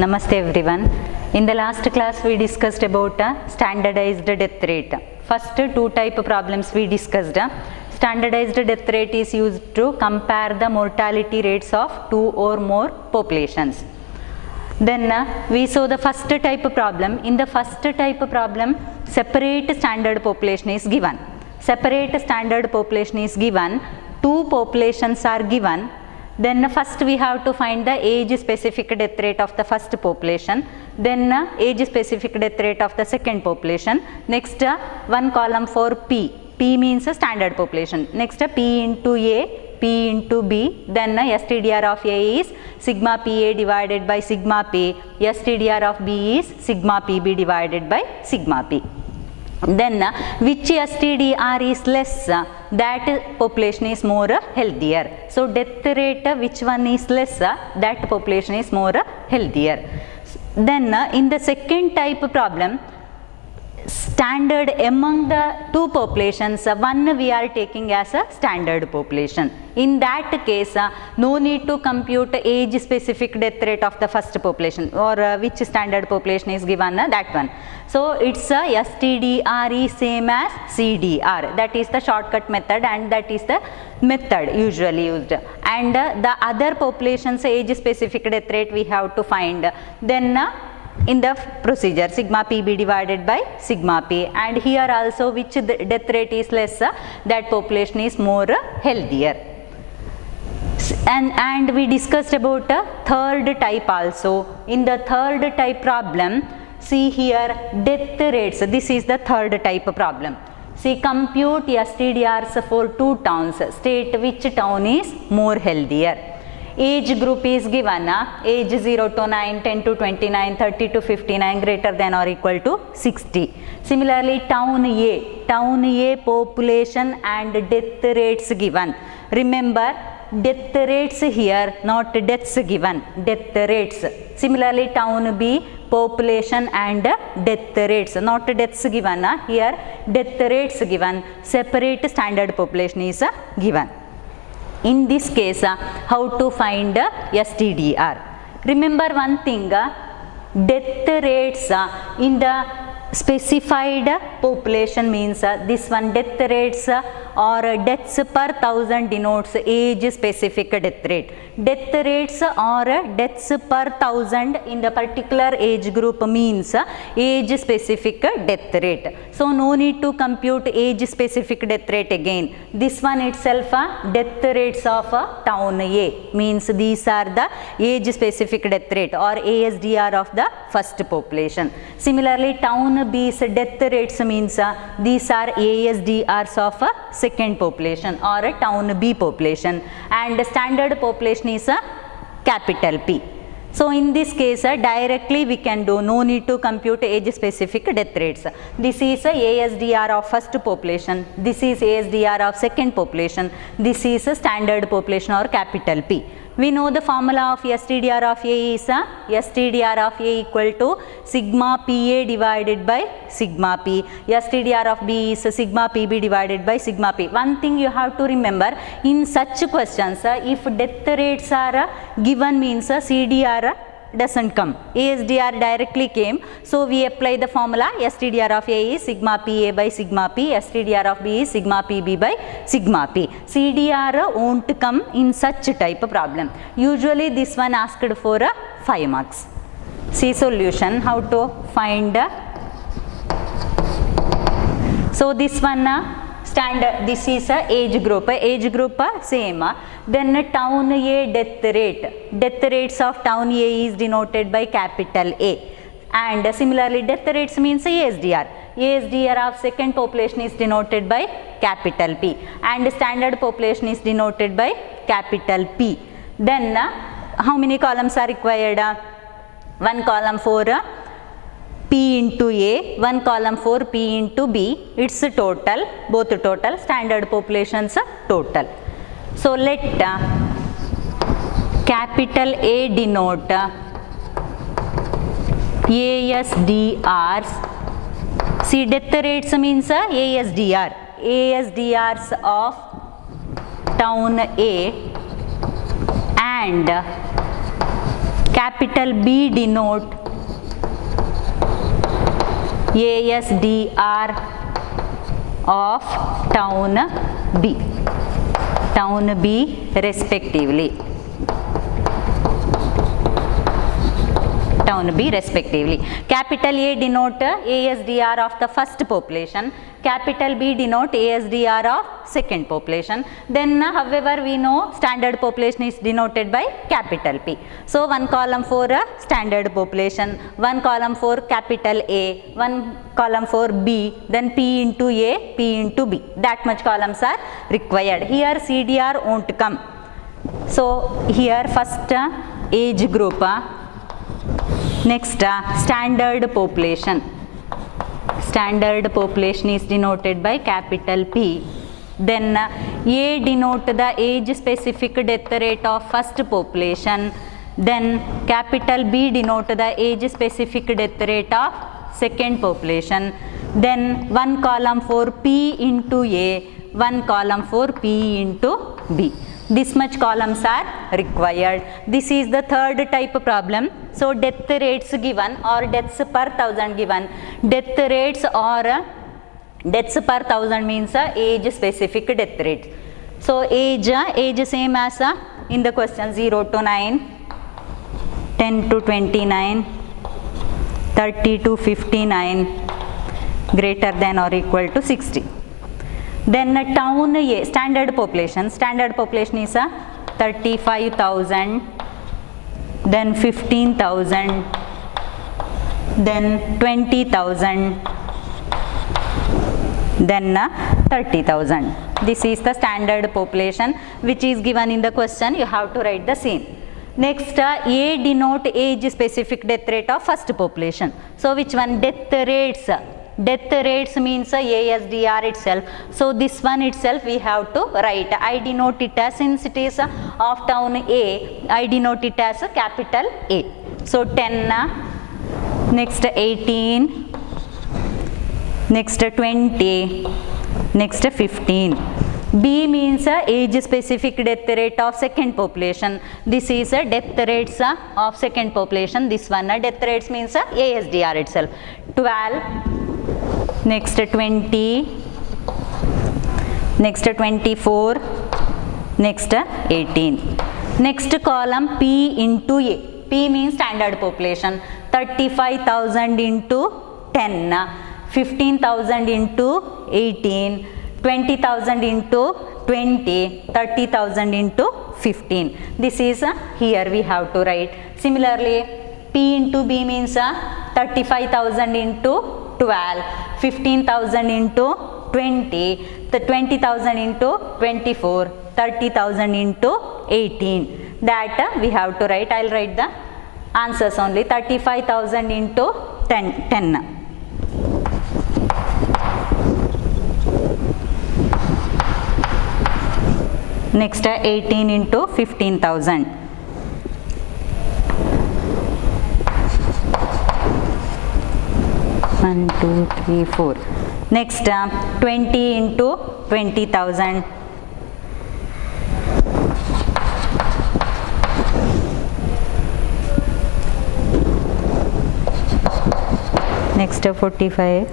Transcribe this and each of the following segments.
Namaste everyone. In the last class we discussed about standardized death rate. First two type problems we discussed. Standardized death rate is used to compare the mortality rates of two or more populations. Then we saw the first type problem. In the first type problem, separate standard population is given. Separate standard population is given. Two populations are given. Then first we have to find the age specific death rate of the first population, then age specific death rate of the second population. Next one column for P. P means a standard population. Next P into A, P into B, then STDR of A is sigma PA divided by sigma P, STDR of B is sigma PB divided by sigma P. Then which STDR is less, that population is more healthier. So death rate which one is less, that population is more healthier. Then in the second type problem, standard among the two populations, one we are taking as a standard population. In that case, no need to compute age specific death rate of the first population, or which standard population is given, that one. So it's STDR is same as CDR. That is the shortcut method and that is the method usually used. And the other populations age specific death rate we have to find. Then in the procedure sigma PB divided by sigma P, and here also which death rate is less, that population is more healthier. And we discussed about a third type also. In the third type problem, see here death rates, this is the third type problem. See, compute STDRs for two towns, state which town is more healthier. Age group is given, age 0 to 9, 10 to 29, 30 to 59, greater than or equal to 60. Similarly, town A population and death rates given. Remember, death rates here, not deaths given, death rates. Similarly, town B population and death rates, not deaths given, here death rates given, separate standard population is given. In this case, how to find STDR? Remember one thing, death rates in the specified population means this one death rates or deaths per thousand denotes age specific death rate. Death rates or deaths per thousand in the particular age group means age specific death rate. So no need to compute age specific death rate again. This one itself death rates of town A means these are the age specific death rate or ASDR of the first population. Similarly, town B's death rates means these are ASDRs of second population or a town B population, and standard population is a capital P. So in this case directly we can do, no need to compute age specific death rates. This is a ASDR of first population, this is ASDR of second population, this is a standard population or capital P. We know the formula of STDR of A is STDR of A equal to sigma PA divided by sigma P. STDR of B is sigma PB divided by sigma P. One thing you have to remember, in such questions, if death rates are given means CDR doesn't come, ASDR directly came. So we apply the formula STDR of A is sigma PA by sigma P, STDR of B is sigma PB by sigma P. CDR won't come in such type of problem. Usually this one asked for 5 marks. See solution, how to find. So this one standard, this is a age group same. Then town A death rate, death rates of town A is denoted by capital A, and similarly death rates means ASDR. ASDR of second population is denoted by capital P, and standard population is denoted by capital P. Then how many columns are required? One column for P into A, one column for P into B, it's total, both total, standard populations total. So let capital A denote ASDRs. See, death rates means ASDR, ASDRs of town A and capital B denote ASDR of town B respectively. Capital A denote ASDR of the first population, capital B denote ASDR of second population. Then however we know standard population is denoted by capital P. So one column for standard population, one column for capital A, one column for B, then P into A, P into B. That much columns are required. Here CDR won't come. So here first age group, next standard population. Standard population is denoted by capital P. Then A denote the age specific death rate of first population. Then capital B denote the age specific death rate of second population. Then one column for P into A, one column for P into B. This much columns are required. This is the third type of problem. So death rates given or deaths per thousand given. Death rates or deaths per thousand means age specific death rate. So age same as in the question 0 to 9, 10 to 29, 30 to 59, greater than or equal to 60. Then town A, standard population is 35,000, then 15,000, then 20,000, then 30,000. This is the standard population which is given in the question. You have to write the same. Next A denote age specific death rate of first population. So which one? Death rates. Death rates means ASDR itself. So this one itself we have to write. I denote it as, since it is of town A, I denote it as capital A. So 10, next 18, next 20, next 15. B means age specific death rate of second population. This is death rates of second population. This one death rates means ASDR itself. 12, next 20, next 24, next 18. Next column P into A. P means standard population. 35,000 into 10, 15,000 into 18, 20,000 into 20, 30,000 into 15. This is here we have to write. Similarly, P into B means 35,000 into 12, 15,000 into 20, the 20,000 into 24, 30,000 into 18. That we have to write. I will write the answers only. 35,000 into 10. Next 18 into 15,000. One, two, three, 4. Next 20 into 20,000. Next 45.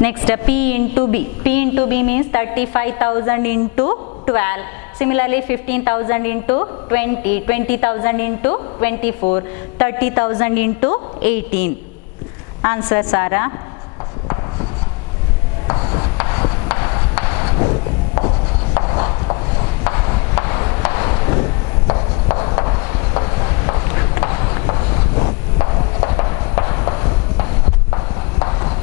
Next P into B. P into B means 35,000 into 12. Similarly 15,000 into 20, 20,000 into 24, 30,000 into 18. Answers are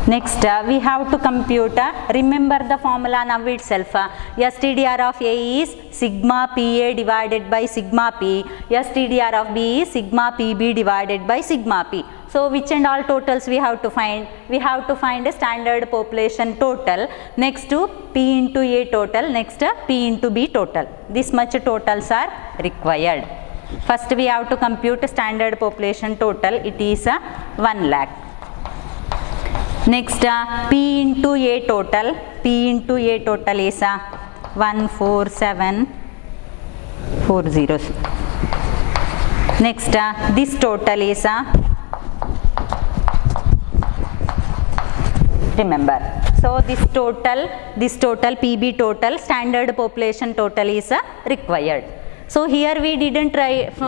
next we have to compute, remember the formula now itself. STDR of A is sigma PA divided by sigma P. STDR of B is sigma PB divided by sigma P. So which and all totals we have to find? We have to find a standard population total, next to P into A total, next P into B total. This much totals are required. First we have to compute standard population total. It is 1 lakh. Next P into A total. P into A total is 14740. Next, this total is remember. So this total PB total, standard population total is required. So here we didn't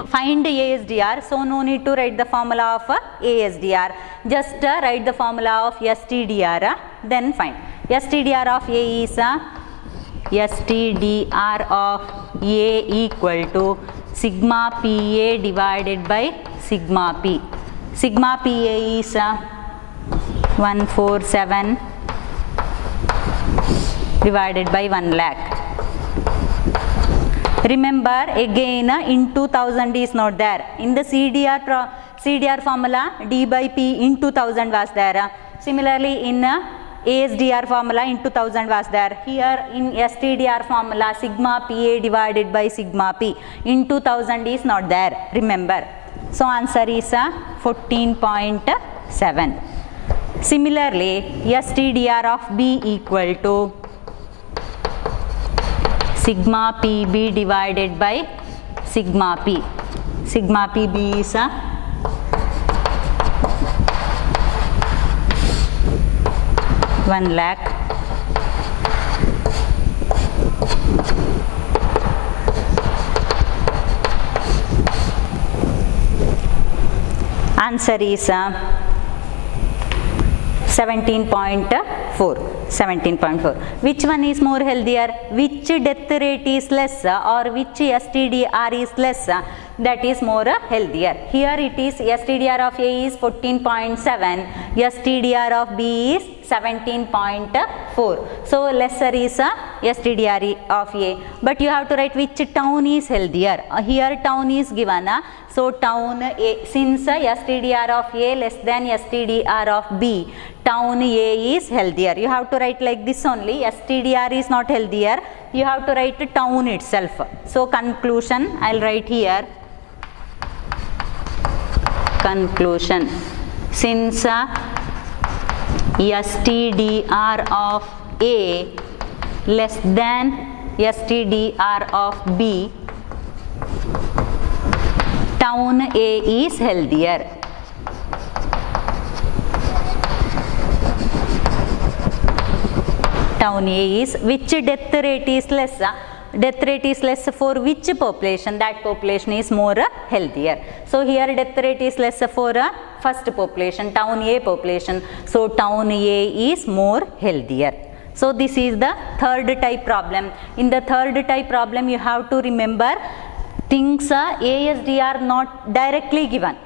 find ASDR, so no need to write the formula of ASDR. Just write the formula of STDR, then find. STDR of A is STDR of A equal to sigma PA divided by sigma P. Sigma PA is 147 divided by 1 lakh. Remember again into 1000 is not there. In the CDR formula D by P into 1000 was there. Similarly in ASDR formula into 1000 was there. Here in STDR formula sigma PA divided by sigma P into 1000 is not there. Remember. So answer is 14.7. Similarly STDR of B equal to sigma PB divided by sigma P. Sigma PB is 1 lakh. Answer is 17.4. 17.4. Which one is more healthier? Which death rate is less or which STDR is less? That is more healthier. Here it is STDR of A is 14.7, STDR of B is 17.4. So lesser is STDR of A. But you have to write which town is healthier. Here town is given. So town A, since STDR of A less than STDR of B, town A is healthier. You have to write like this only. STDR is not healthier. You have to write town itself. So conclusion I will write here. Conclusion. Since STDR of A less than STDR of B, town A is healthier. Town A is, which death rate is less? Death rate is less for which population? That population is more healthier. So here death rate is less for first population, town A population. So town A is more healthier. So this is the third type problem. In the third type problem you have to remember things ASDR not directly given.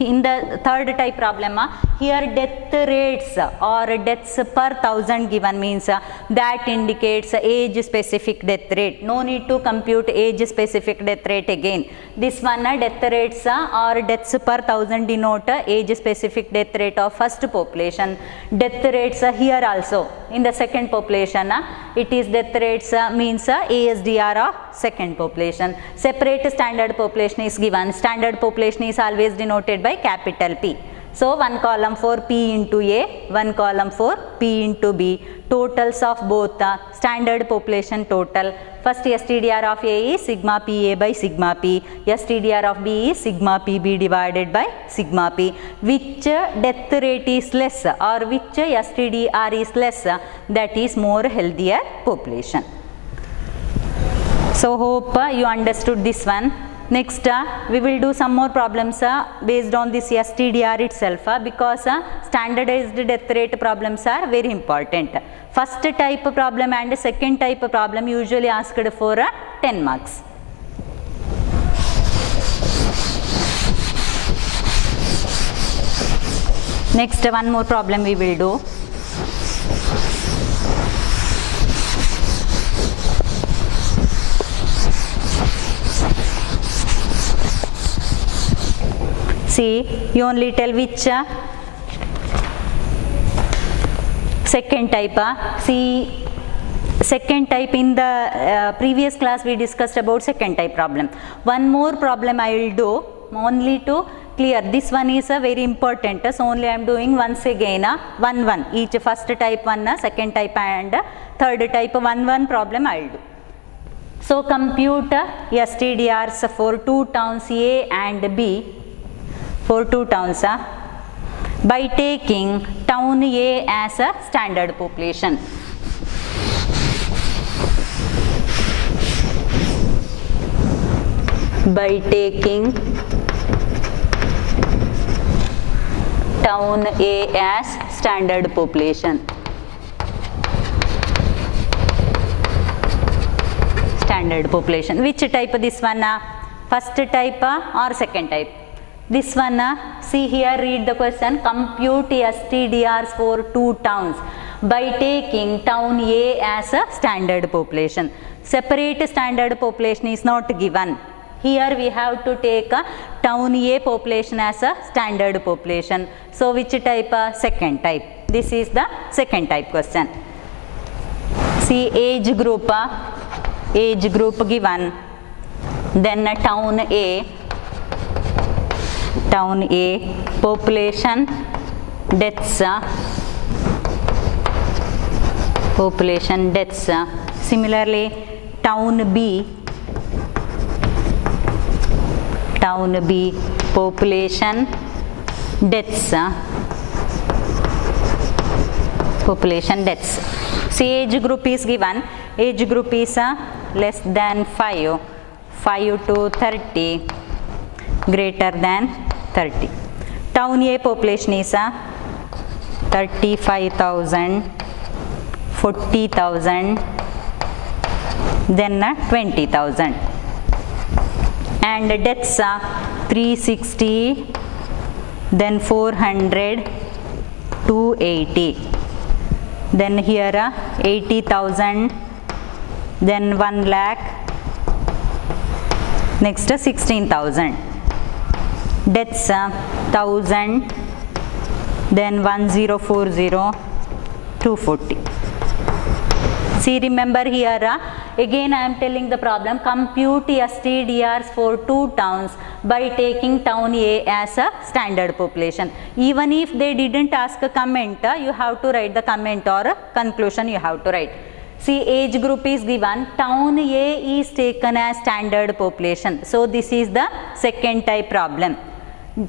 In the third type problem, here death rates or deaths per 1000 given means that indicates age specific death rate. No need to compute age specific death rate again. This one death rates or deaths per 1000 denote age specific death rate of first population. Death rates here also in the second population it is death rates means ASDR of second population. Separate standard population is given. Standard population is always denoted by capital P. So one column for P into A, one column for P into B. Totals of both standard population total. First STDR of A is sigma PA by sigma P. STDR of B is sigma PB divided by sigma P. Which death rate is less or which STDR is less, that is more healthier population. So hope you understood this one. Next we will do some more problems based on this STDR itself because standardized death rate problems are very important. First type problem and second type problem usually asked for 10 marks. Next one more problem we will do. See, you only tell which second type. See, second type in the previous class we discussed about second type problem. One more problem I will do only to clear. This one is very important. So only I am doing once again one each first type one, second type and third type one problem I will do. So compute STDRs for two towns A and B, for two towns by taking town A as a standard population. By taking town A as standard population. Standard population. Which type this one? First type or second type? This one, see here, read the question. Compute STDRs for two towns by taking town A as a standard population. Separate standard population is not given. Here we have to take town A population as a standard population. So which type? Second type. This is the second type question. See age group given, then town A, population deaths, similarly town B, population deaths, See age group is given, age group is less than 5 to 30, greater than 30. Town A population is 35,000, 40,000, then 20,000. And deaths 360, then 400, 280. Then here 80,000, then 1 lakh, next 16,000. Deaths 1,000, then 1040, 240. See, remember here, again I am telling the problem, compute STDRs for two towns by taking town A as a standard population. Even if they didn't ask a comment, you have to write the comment or a conclusion you have to write. See, age group is given, town A is taken as standard population. So this is the second type problem.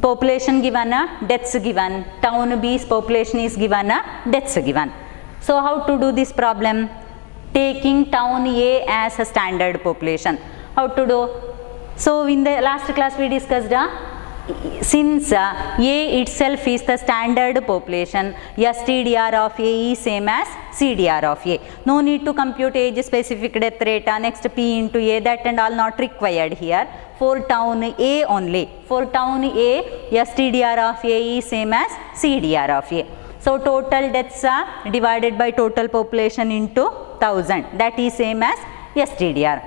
Population given, deaths given, town B's population is given, deaths given. So how to do this problem? Taking town A as a standard population. How to do? So in the last class we discussed, since A itself is the standard population, STDR of A is same as CDR of A. No need to compute age specific death rate, next P into A, that and all not required here. For town A only. For town A, STDR of A is same as CDR of A. So total deaths divided by total population into 1000, that is same as STDR.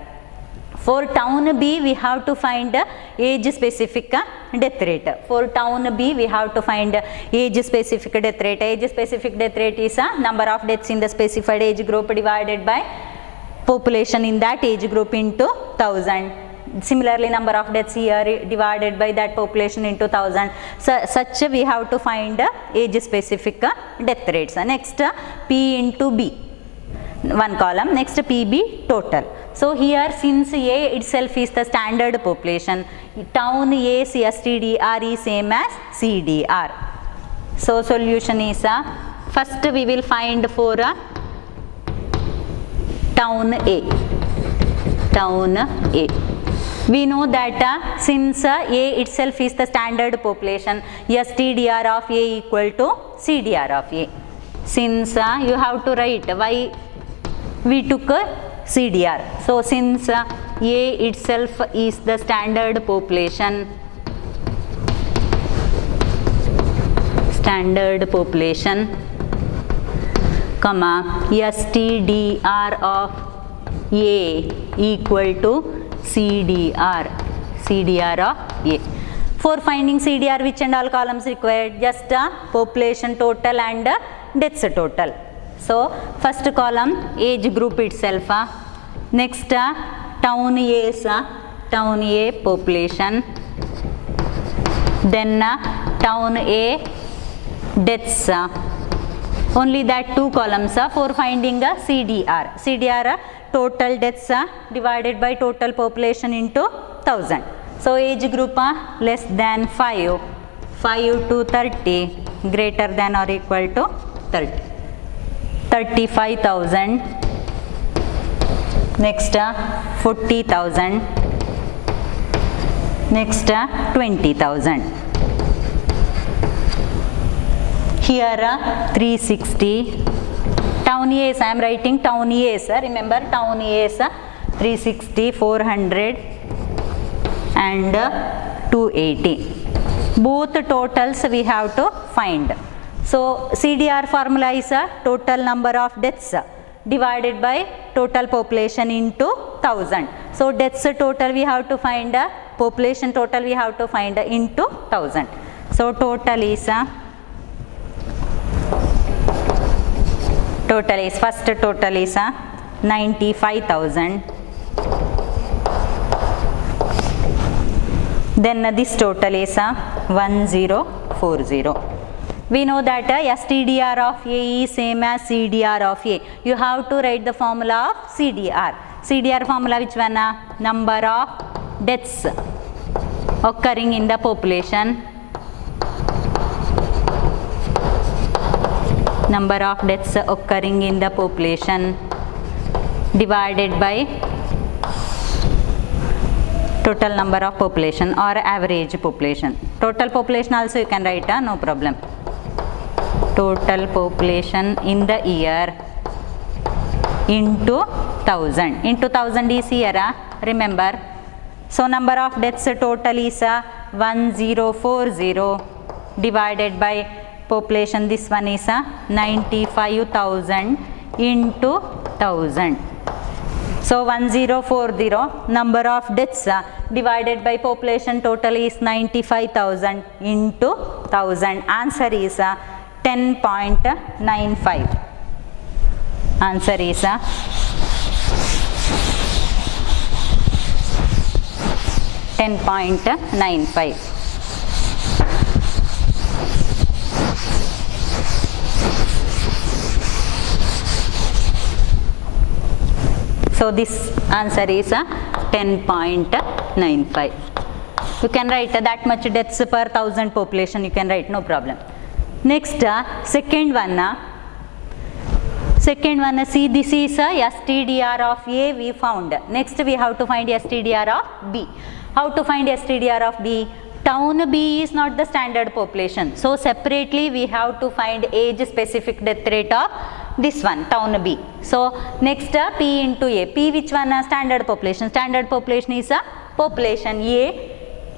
For town B, we have to find age specific death rate. For town B, we have to find age specific death rate. Age specific death rate is number of deaths in the specified age group divided by population in that age group into 1000. Similarly, number of deaths here divided by that population into 1000. So, such we have to find age specific death rates. Next, P into B, one column. Next, PB total. So here, since A itself is the standard population, town A's STDR is same as CDR. So solution is, first we will find for town A. We know that since A itself is the standard population, STDR of A equal to CDR of A. Since you have to write why we took CDR. So since A itself is the standard population, comma, STDR of A equal to CDR of A. For finding CDR, which and all columns required? Just population total and deaths total. So first column age group itself, next town A population, then town A deaths, only that two columns for finding CDR. CDR total deaths divided by total population into 1000. So age group less than 5, 5 to 30, greater than or equal to 30. 35,000. Next 40,000. Next 20,000. Here 360. Town A's, I am writing town A's. Remember town A's 360, 400 and 280. Both totals we have to find. So CDR formula is total number of deaths divided by total population into 1000. So deaths total we have to find, population total we have to find into 1000. So total is first total is 95,000. Then this total is 1040. We know that STDR of A is same as CDR of A. You have to write the formula of CDR. CDR formula which one? Number of deaths occurring in the population. Number of deaths occurring in the population divided by total number of population or average population. Total population also you can write, no problem. Total population in the year into 1000. Into 1000 is here, remember. So number of deaths total is 1040 divided by population, this one is 95,000 into 1000. So 1040 number of deaths divided by population total is 95,000 into 1000. Answer is 10.95. Answer is 10.95. So this answer is 10.95. You can write that much deaths per 1000 population, you can write, no problem. Next second one, see, this is STDR of A we found. Next we have to find STDR of B. How to find STDR of B? Town B is not the standard population. So separately we have to find age specific death rate of this one, town B. So next P into A. P which one? Standard population. Standard population is population A.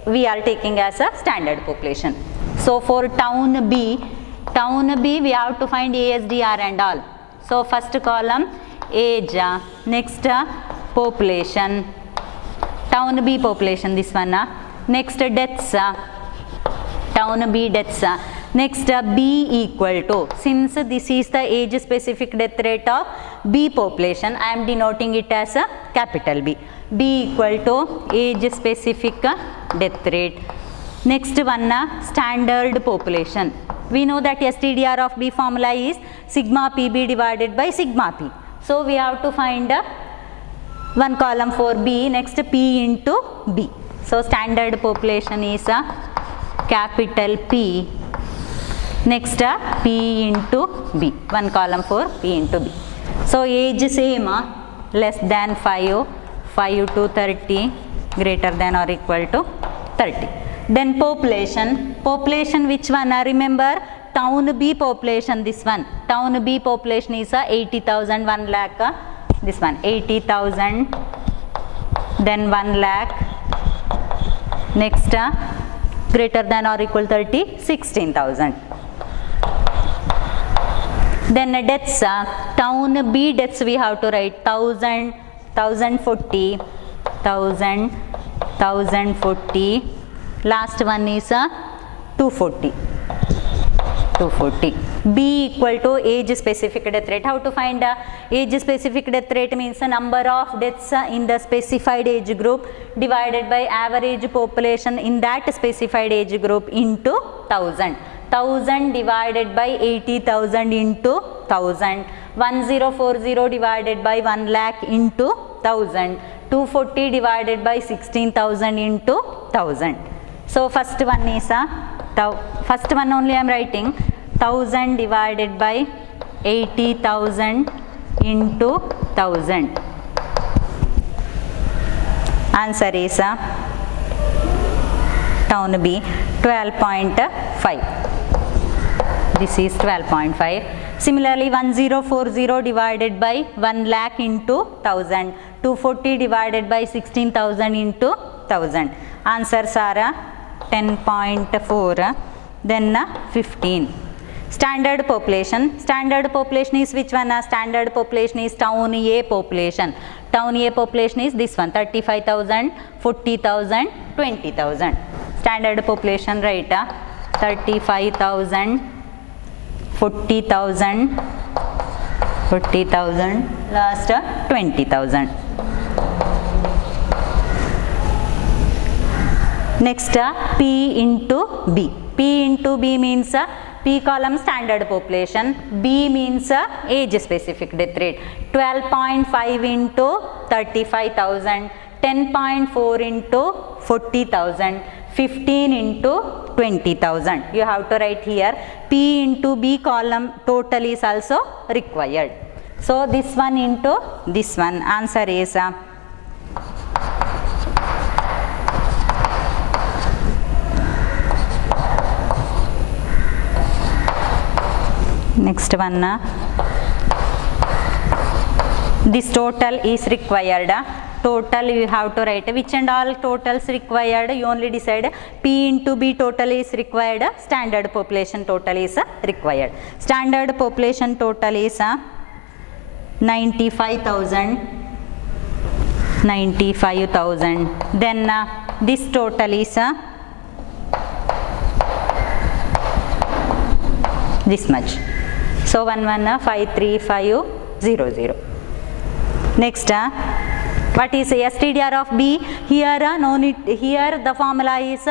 We are taking as a standard population. So for town B we have to find ASDR and all. So first column age, next population, town B population, this one. Next deaths, town B deaths. Next B equal to, since this is the age specific death rate of B population, I am denoting it as a capital B. B equal to age specific death rate. Next one, standard population. We know that STDR of B formula is sigma PB divided by sigma P. So we have to find one column for B, next P into B. So standard population is capital P, next P into B, one column for P into B. So age same, less than 5, 5 to 30, greater than or equal to 30. Then population which one? Remember town B population, this one. Town B population is 80,000, 1 lakh, this one 80,000, then 1 lakh, next greater than or equal 30, 16,000. Then deaths, town B deaths we have to write 1,000, 1,040, 1,000, 1,040. Last one is 240. 240. B equal to age specific death rate. How to find age specific death rate? Means the number of deaths in the specified age group divided by average population in that specified age group into 1000. 1000 divided by 80,000 into 1000. 1040 divided by 1 lakh into 1000. 240 divided by 16,000 into 1000. So first one is first one only I am writing 1000 divided by 80,000 into 1000. Answer is town B 12.5. This is 12.5. Similarly 1040 divided by 1 lakh into 1000. 240 divided by 16,000 into 1000. Answers are 10.4, then 15. Standard population. Standard population is which one? Standard population is town A population. Town A population is this one, 35,000, 40,000, 20,000. Standard population, right? 35,000, 40,000, last 20,000. Next P into B. P into B means P column standard population, B means age specific death rate. 12.5 into 35,000, 10.4 into 40,000, 15 into 20,000. You have to write here P into B column total is also required. So this one into this one. Answer is next one. This total is required. Total you have to write which and all totals required. You only decide P into B total is required. Standard population total is required. Standard population total is 95,000. Then this total is this much. So 1153,500. Next, what is STDR of B? Here no need. Here the formula is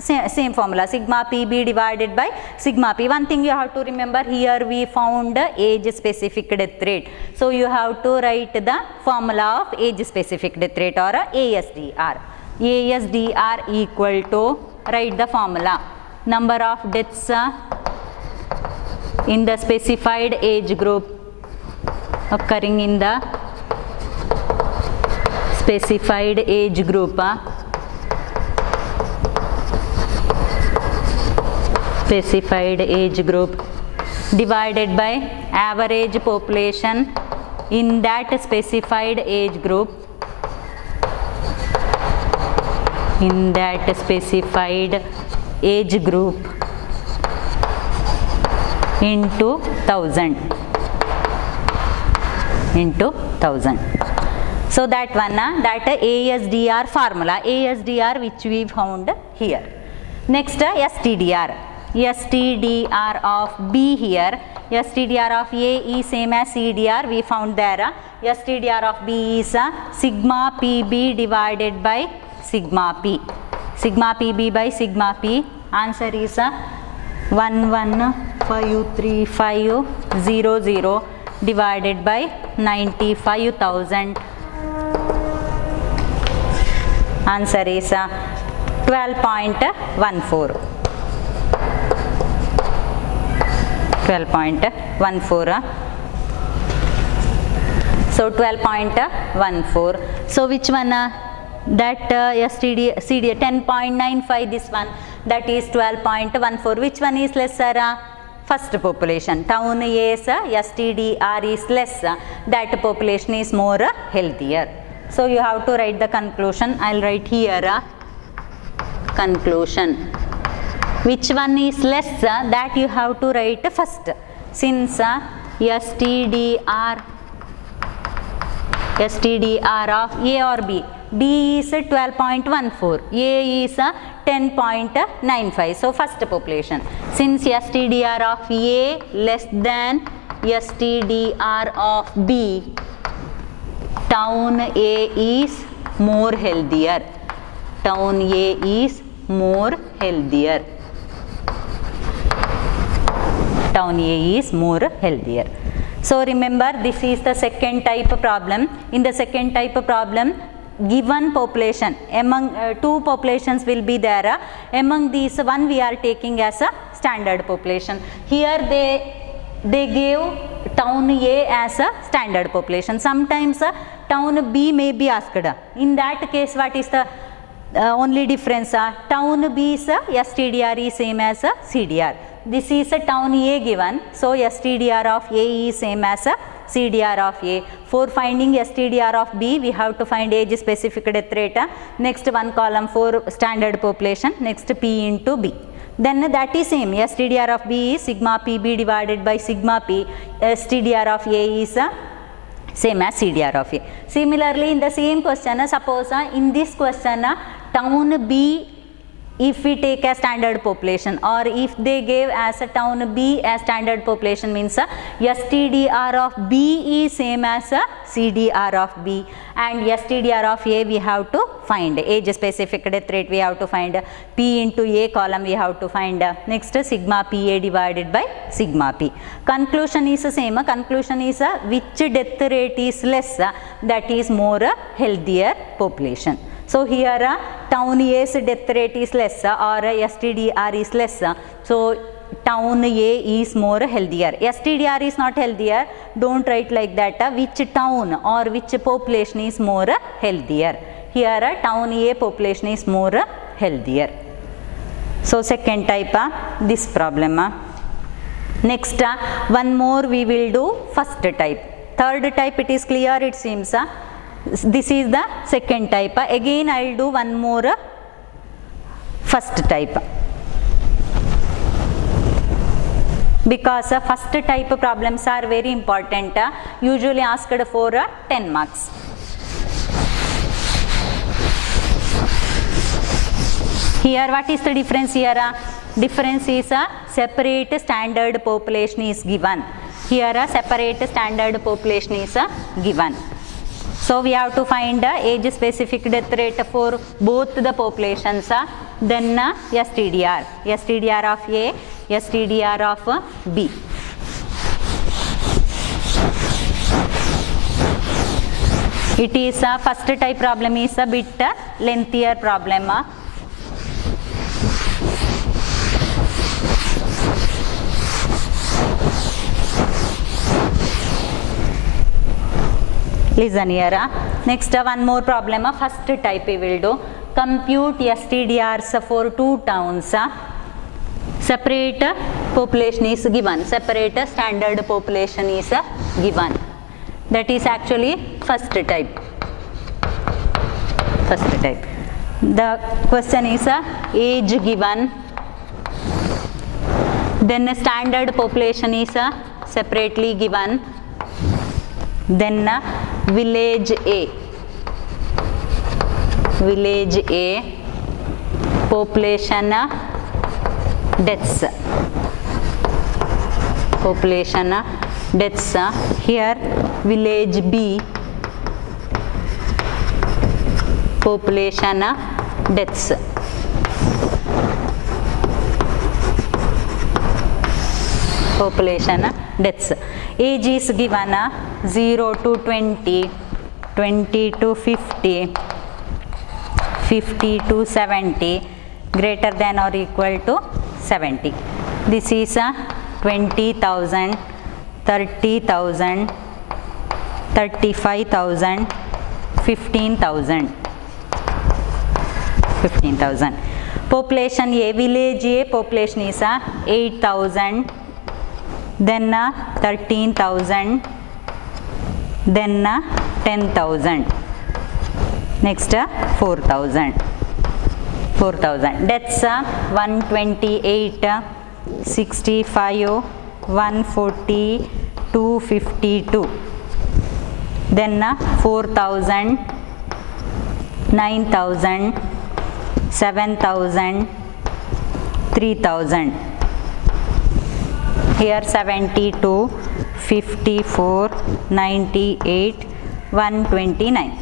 same formula, sigma PB divided by sigma P. One thing you have to remember, here we found age specific death rate. So you have to write the formula of age specific death rate or ASDR. ASDR equal to, write the formula, number of deaths in the specified age group occurring in the specified age group divided by average population in that specified age group into 1000. So that one, that ASDR formula, ASDR which we found here. Next STDR. STDR of B here. STDR of A is same as CDR, we found there. STDR of B is sigma PB divided by sigma P. Sigma PB by sigma P. Answer is 1153,500 divided by 95,000. Answer is 12.14. 12.14. So 12.14. So which one? That STD, CD 10.95, this one, that is 12.14. Which one is lesser? First population. Town A's STDR is less. That population is more healthier. So you have to write the conclusion. I'll write here conclusion. Which one is less? That you have to write first. Since STDR of A or B. B is 12.14, A is 10.95. So first population. Since STDR of A less than STDR of B, town A is more healthier. Town A is more healthier. Town A is more healthier. So remember, this is the second type of problem. In the second type of problem, given population, among two populations will be there. Among these, one we are taking as a standard population. Here they gave town A as a standard population. Sometimes town B may be asked. In that case, what is the only difference? Town B is STDR is same as CDR. This is a town A given, so STDR of A is same as CDR of A. For finding STDR of B, we have to find age specific death rate. Next one column for standard population, next P into B. Then that is same, STDR of B is sigma PB divided by sigma P. STDR of A is same as CDR of A. Similarly, in the same question, suppose in this question, town B, if we take a standard population, or if they gave as a town B as standard population, means STDR of B is same as CDR of B, and STDR of A we have to find, age specific death rate we have to find, P into A column we have to find, next sigma PA divided by sigma P. Conclusion is the same. Conclusion is which death rate is less, that is more healthier population. So here town A's death rate is less or STDR is less. So town A is more healthier. STDR is not healthier. Don't write like that. Which town or which population is more healthier? Here town A population is more healthier. So second type this problem. Next one more we will do first type. Third type it is clear, it seems. This is the second type. Again I will do one more first type, because first type problems are very important, usually asked for 10 marks. Here what is the difference here? Difference is a separate standard population is given. Here a separate standard population is given. So we have to find age specific death rate for both the populations, then STDR, STDR of A, STDR of B. It is first type problem is a bit lengthier problem. Listen here. Next one more problem. First type we will do. Compute STDRs for two towns. Separate population is given. Separate standard population is given. That is actually first type. First type. The question is age given. Then standard population is separately given. Then village A, population deaths, here village B, population deaths. Population deaths. Age is given 0 to 20, 20 to 50, 50 to 70, greater than or equal to 70. This is 20,000, 30,000, 35,000, 15,000. 15,000. Population A, village A population is 8,000. Then 13,000, then 10,000, next 4,000. Deaths 128, 65, 140, 252. Then 4,000, 9,000, 7,000, 3,000. Here 72, 54, 98, 129.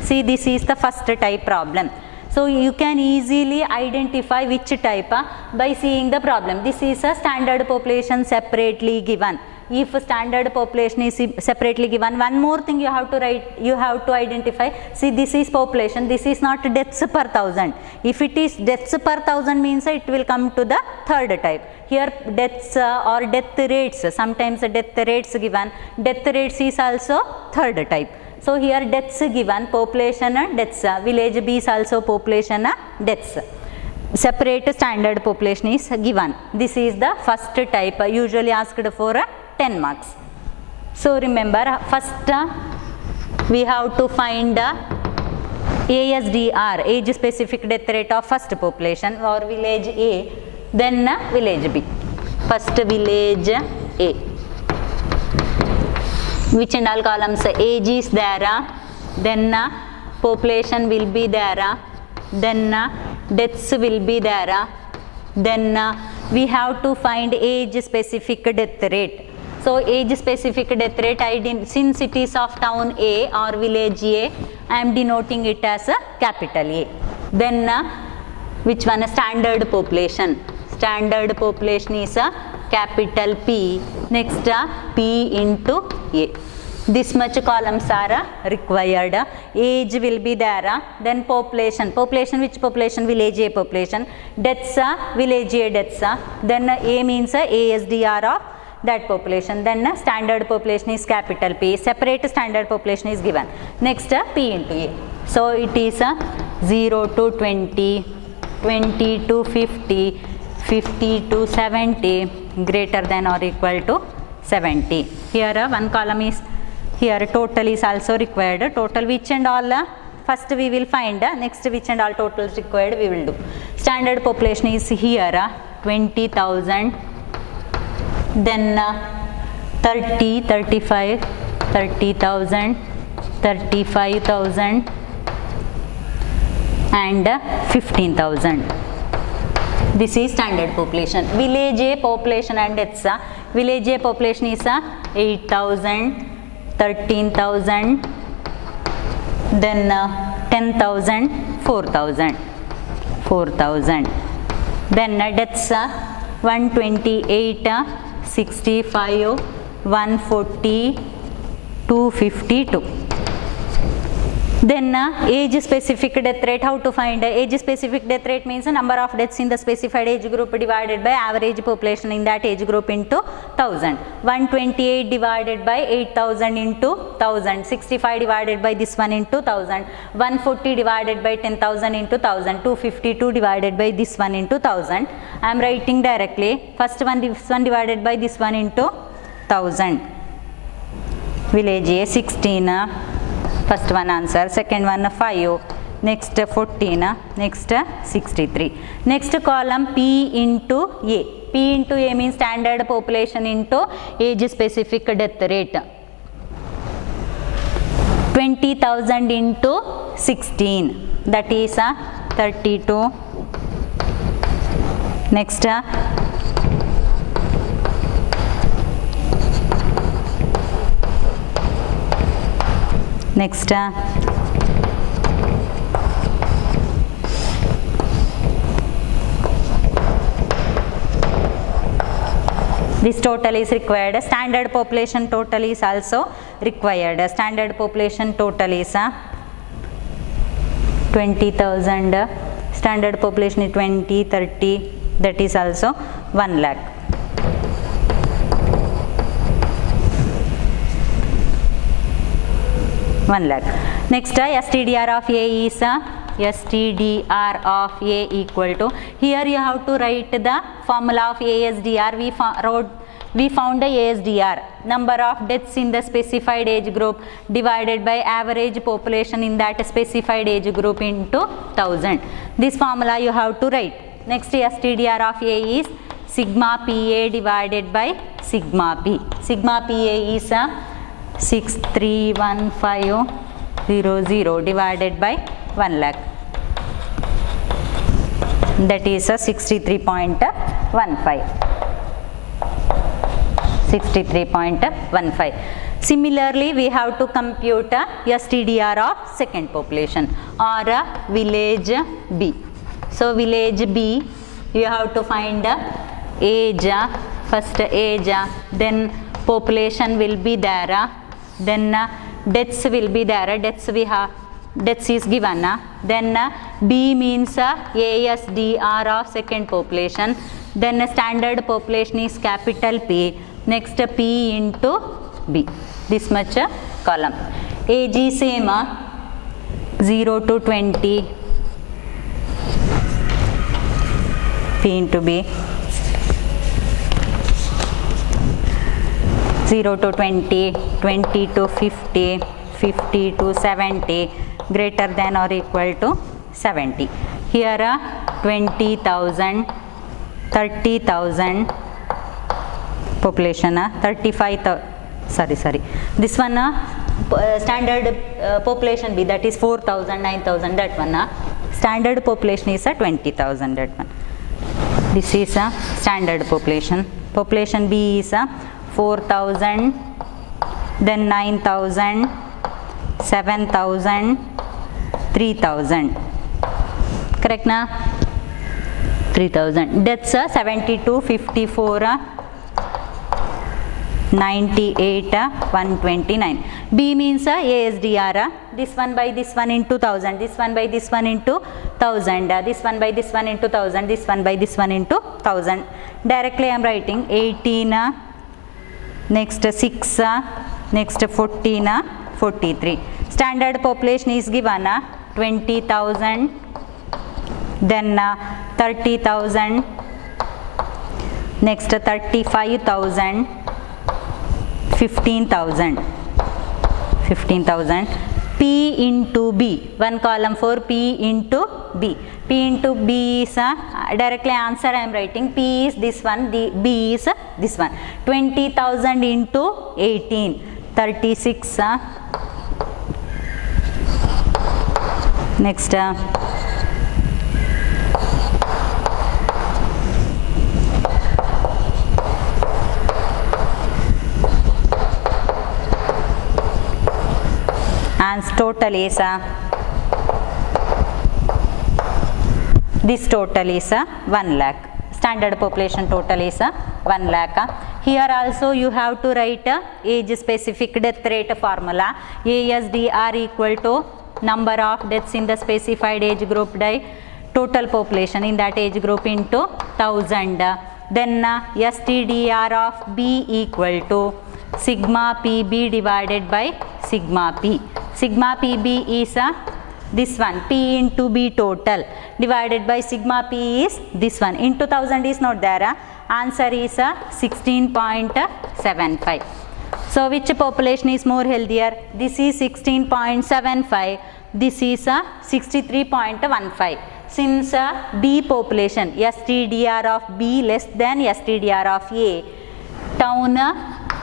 See, this is the first type problem. So you can easily identify which type by seeing the problem. This is a standard population separately given. if standard population is separately given, one more thing you have to write, you have to identify, see this is population, this is not deaths per thousand. If it is deaths per thousand means it will come to the third type. Here deaths or death rates, sometimes death rates given, death rates is also third type. So here deaths given, population deaths, village B is also population deaths. Separate standard population is given. This is the first type, usually asked for 10 marks. So remember, first we have to find ASDR, age specific death rate of first population, or village A, then village B. First village A. Which and all columns, age is there, then population will be there, then deaths will be there, then we have to find age specific death rate. So age specific death rate, since it is of town A or village A, I am denoting it as a capital A. Then which one? Standard population. Standard population is a capital P. Next P into A. This much columns are required. Age will be there. Then population. Population, which population? Village A population. Deaths, village A deaths. Then A means ASDR of that population. Then standard population is capital P. Separate standard population is given. Next P into A. So it is 0 to 20, 20 to 50, 50 to 70, greater than or equal to 70. Here one column is, here total is also required. Total which and all first we will find, next which and all totals required we will do. Standard population is here 20,000, then 30, 35, 30,000, 35,000 and 15,000. This is standard population. Village A population and deaths. Village A population is 8,000, 13,000, then 10,000, 4,000, 4,000. Then deaths 128, 65, 140, 252. Then age specific death rate, how to find? Age specific death rate means the number of deaths in the specified age group divided by average population in that age group into 1000. 128 divided by 8000 into 1000. 65 divided by this one into 1000. 140 divided by 10,000 into 1000. 252 divided by this one into 1000. I am writing directly. First one, this one divided by this one into 1000. Village A 16. First one answer, second one 5, next 14, next 63. Next column P into A. P into A means standard population into age specific death rate. 20,000 into 16, that is 32. Next next this total is required. Standard population total is also required. Standard population total is 20,000. Standard population is 20, 30, that is also 1 lakh. Next STDR of A is STDR of A equal to, here you have to write the formula of ASDR. We found the ASDR, number of deaths in the specified age group divided by average population in that specified age group into 1000. This formula you have to write. Next STDR of A is sigma PA divided by sigma P. Sigma PA is 631,500 divided by 1 lakh, that is 63.15. 63.15. Similarly, we have to compute STDR of second population or village B. So village B, you have to find age, first age, then population will be there, then deaths will be there, deaths is given, then B means ASDR of second population, then standard population is capital P, next P into B, this much column. Age is same, 0 to 20, P into B, 0 to 20, 20 to 50, 50 to 70, greater than or equal to 70. Here 20,000, 30,000 population, 35,000, sorry, this one standard population B, that is 4,000, 9,000, that one. Standard population is 20,000, that one. This is a standard population. Population B is 4,000, then 9,000, 7,000, 3,000. Correct na? 3,000. Deaths 72, 54, 98, 129. B means ASDR. This one by this one into 1000. This one by this one into 1000. This one by this one into 1000. This one by this one into 1000. Directly I am writing 18, next 6, next 14, 43. Standard population is given 20,000, then 30,000, next 35,000, 15,000, P into B, one column for P into B. P into B is directly answer I am writing, P is this one, B is this one. 20,000 into 18, 36, next and total is this total is 1 lakh. Standard population total is 1 lakh. Here also you have to write age specific death rate formula. ASDR equal to number of deaths in the specified age group by total population in that age group into 1000. Then STDR of B equal to sigma PB divided by sigma P. Sigma PB is this one, P into B total divided by sigma P is this one. Into 1000 is not there. Answer is 16.75. So which population is more healthier? This is 16.75. This is 63.15. Since B population, STDR of B less than STDR of A, town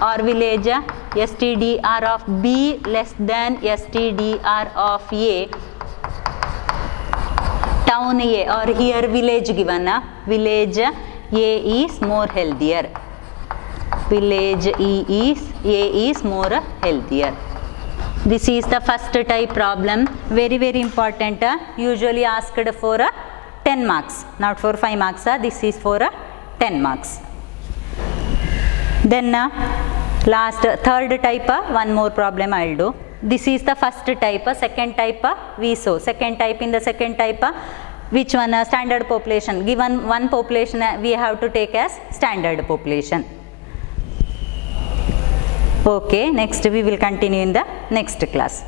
or village, STDR of B less than STDR of A, town A, or here village given, village A is more healthier. Village A is more healthier. This is the first type problem, very important, usually asked for 10 marks, not for 5 marks, this is for 10 marks. Then last third type, one more problem I will do. This is the first type, second type we saw. Second type, in the second type, which one? Standard population. Given one population we have to take as standard population. Okay, next we will continue in the next class.